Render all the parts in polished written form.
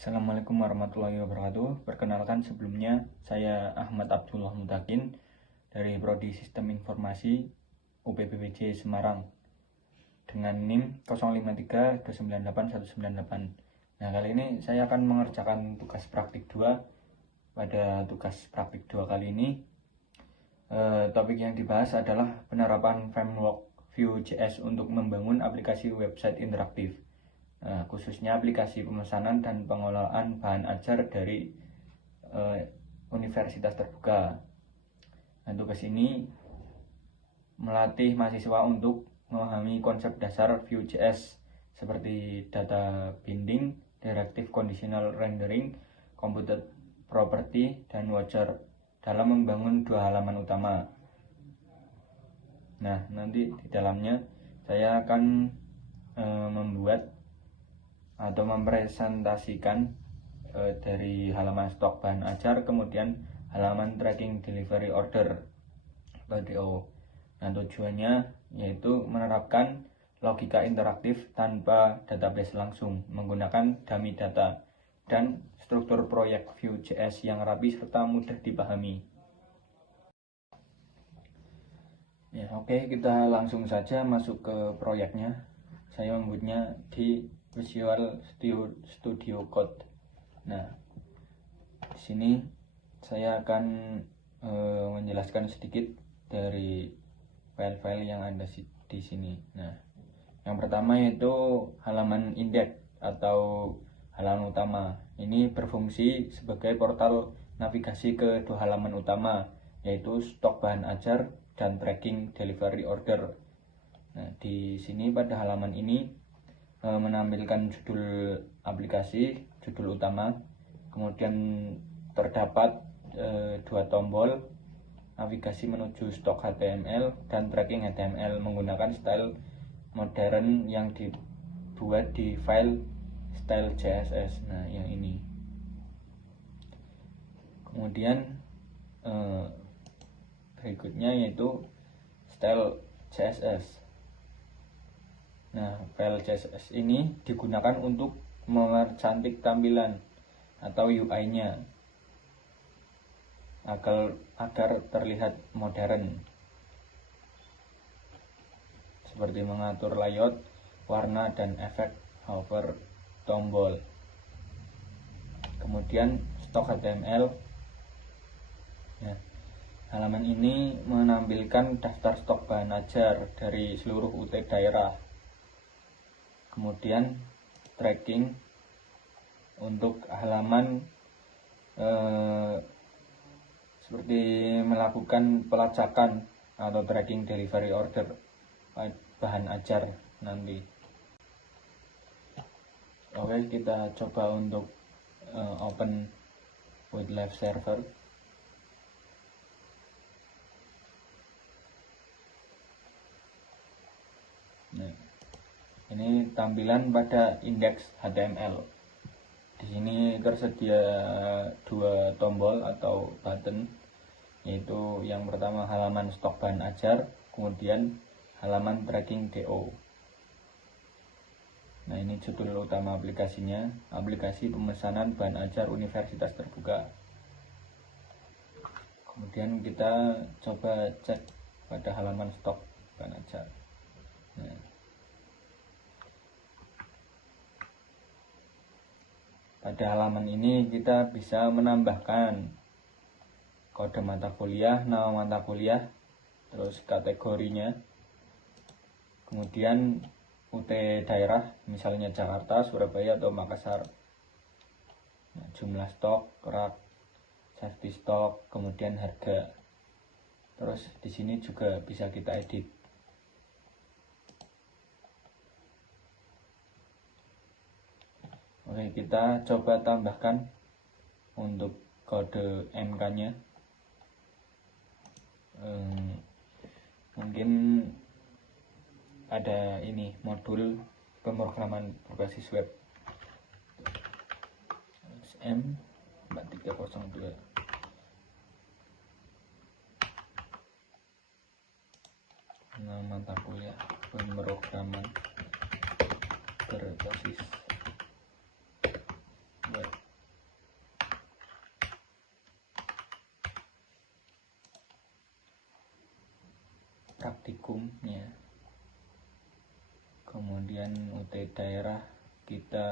Assalamualaikum warahmatullahi wabarakatuh. Perkenalkan, sebelumnya saya Ahmad Abdullah Mutakin dari Prodi Sistem Informasi UPBPJ Semarang dengan NIM 0532981198. Nah, kali ini saya akan mengerjakan tugas praktik 2. Pada tugas praktik 2 kali ini topik yang dibahas adalah penerapan framework Vue.js untuk membangun aplikasi website interaktif. Khususnya aplikasi pemesanan dan pengelolaan bahan ajar dari universitas terbuka. Nah, tugas ini melatih mahasiswa untuk memahami konsep dasar Vue.js seperti data binding, directive conditional rendering, computed property, dan watcher dalam membangun 2 halaman utama. Nah, nanti di dalamnya saya akan membuat atau mempresentasikan dari halaman stok bahan ajar, kemudian halaman tracking delivery order (DO). Nah, tujuannya yaitu menerapkan logika interaktif tanpa database langsung menggunakan dummy data dan struktur proyek Vue.js yang rapi serta mudah dipahami. Ya, oke, kita langsung saja masuk ke proyeknya. Saya membuatnya di Visual Studio Code. Nah, di sini saya akan menjelaskan sedikit dari file-file yang ada di sini. Nah, yang pertama yaitu halaman index atau halaman utama. Ini berfungsi sebagai portal navigasi ke 2 halaman utama, yaitu stok bahan ajar dan tracking delivery order. Nah, di sini pada halaman ini menampilkan judul aplikasi, judul utama, kemudian terdapat 2 tombol navigasi menuju stok HTML dan tracking HTML menggunakan style modern yang dibuat di file style CSS. Nah, yang ini. Kemudian berikutnya yaitu style CSS. Nah, file CSS ini digunakan untuk mempercantik tampilan atau UI-nya agar terlihat modern, seperti mengatur layout, warna, dan efek hover tombol. Kemudian stok HTML. Nah, halaman ini menampilkan daftar stok bahan ajar dari seluruh UT daerah. Kemudian tracking untuk halaman seperti melakukan pelacakan atau tracking delivery order bahan ajar nanti. Oke, kita coba untuk open with live server. Nah, ini tampilan pada indeks HTML. Di sini tersedia 2 tombol atau button, yaitu yang pertama halaman stok bahan ajar, kemudian halaman tracking DO. Nah, ini judul utama aplikasinya, aplikasi pemesanan bahan ajar universitas terbuka. Kemudian kita coba cek pada halaman stok bahan ajar. Nah, pada halaman ini kita bisa menambahkan kode mata kuliah, nama mata kuliah, terus kategorinya, kemudian UT daerah, misalnya Jakarta, Surabaya, atau Makassar. Nah, jumlah stok, rak, safety stok, kemudian harga. Terus di sini juga bisa kita edit. Oke, kita coba tambahkan untuk kode MK-nya. Mungkin ada ini modul pemrograman berbasis web M4302. Nama mata kuliah pemrograman berbasis web. praktikumnya. Kemudian UT daerah kita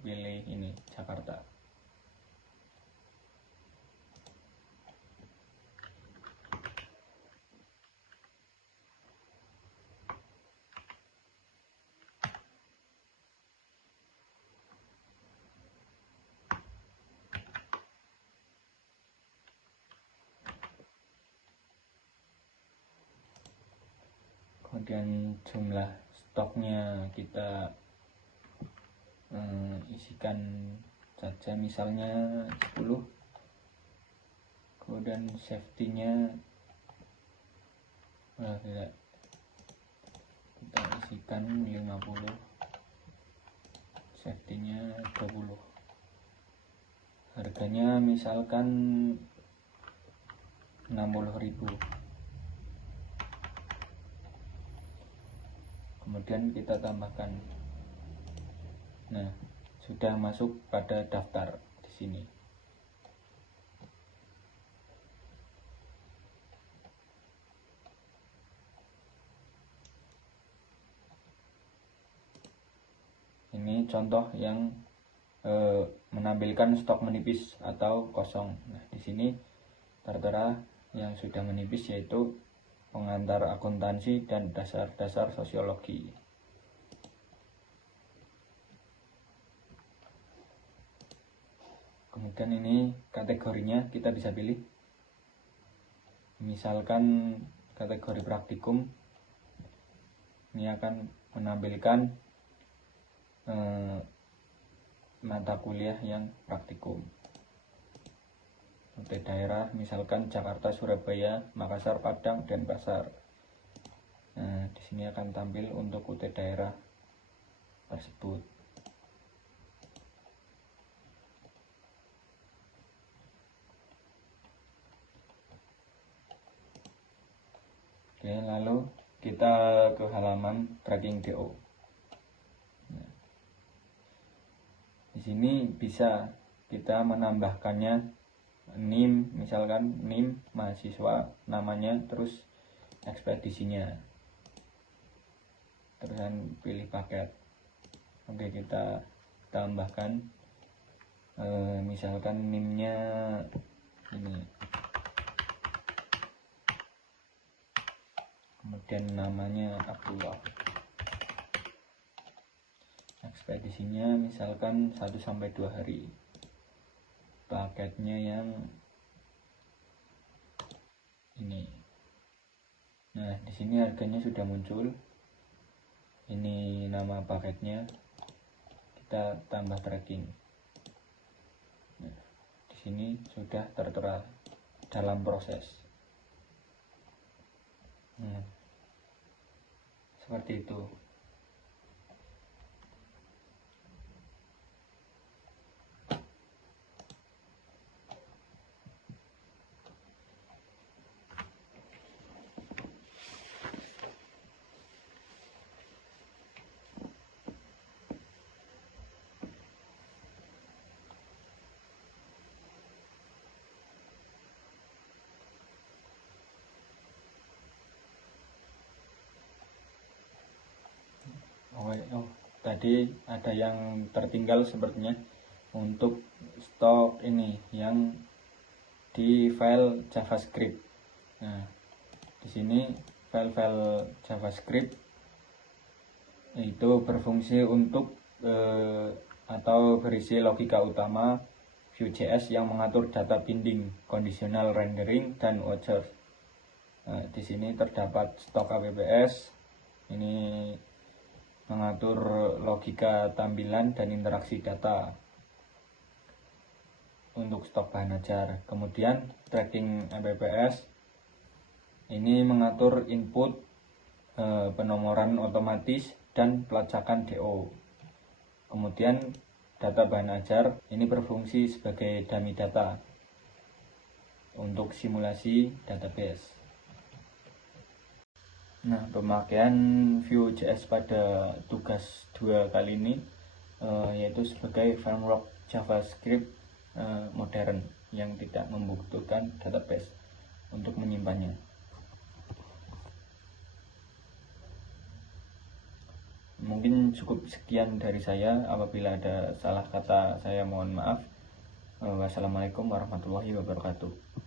pilih ini Jakarta. Kemudian jumlah stoknya kita isikan saja misalnya 10. Kemudian safety-nya kita isikan 50, safety-nya 20. Harganya misalkan 60.000. Kemudian kita tambahkan. Nah, sudah masuk pada daftar di sini. Ini contoh yang menampilkan stok menipis atau kosong. Nah, di sini tertera yang sudah menipis yaitu pengantar akuntansi dan dasar-dasar sosiologi. Kemudian ini kategorinya kita bisa pilih. Misalkan kategori praktikum, ini akan menampilkan mata kuliah yang praktikum. Untuk daerah misalkan Jakarta, Surabaya, Makassar, Padang, Denpasar. Nah, di sini akan tampil untuk UT daerah tersebut. Oke, lalu kita ke halaman tracking DO. Nah, di sini bisa kita menambahkannya NIM, misalkan NIM mahasiswa namanya, terus ekspedisinya, terus pilih paket. Oke, kita tambahkan misalkan NIM-nya ini, kemudian namanya Abdullah, ekspedisinya misalkan 1-2 hari, paketnya yang ini. Nah, di sini harganya sudah muncul. Ini nama paketnya. Kita tambah tracking. Nah, di sini sudah tertera dalam proses. Seperti itu. Oh, tadi ada yang tertinggal sepertinya untuk stok ini yang di file JavaScript. Nah, di sini file-file JavaScript itu berfungsi untuk atau berisi logika utama Vue.js yang mengatur data binding, conditional rendering, dan watchers. Nah, di sini terdapat stok KPPS. Ini mengatur logika tampilan dan interaksi data untuk stok bahan ajar. Kemudian tracking MPPS ini mengatur input, penomoran otomatis, dan pelacakan DO. Kemudian data bahan ajar ini berfungsi sebagai dummy data untuk simulasi database. Nah, pemakaian Vue.js pada tugas 2 kali ini yaitu sebagai framework JavaScript modern yang tidak membutuhkan database untuk menyimpannya. Mungkin cukup sekian dari saya. Apabila ada salah kata saya mohon maaf. Wassalamualaikum warahmatullahi wabarakatuh.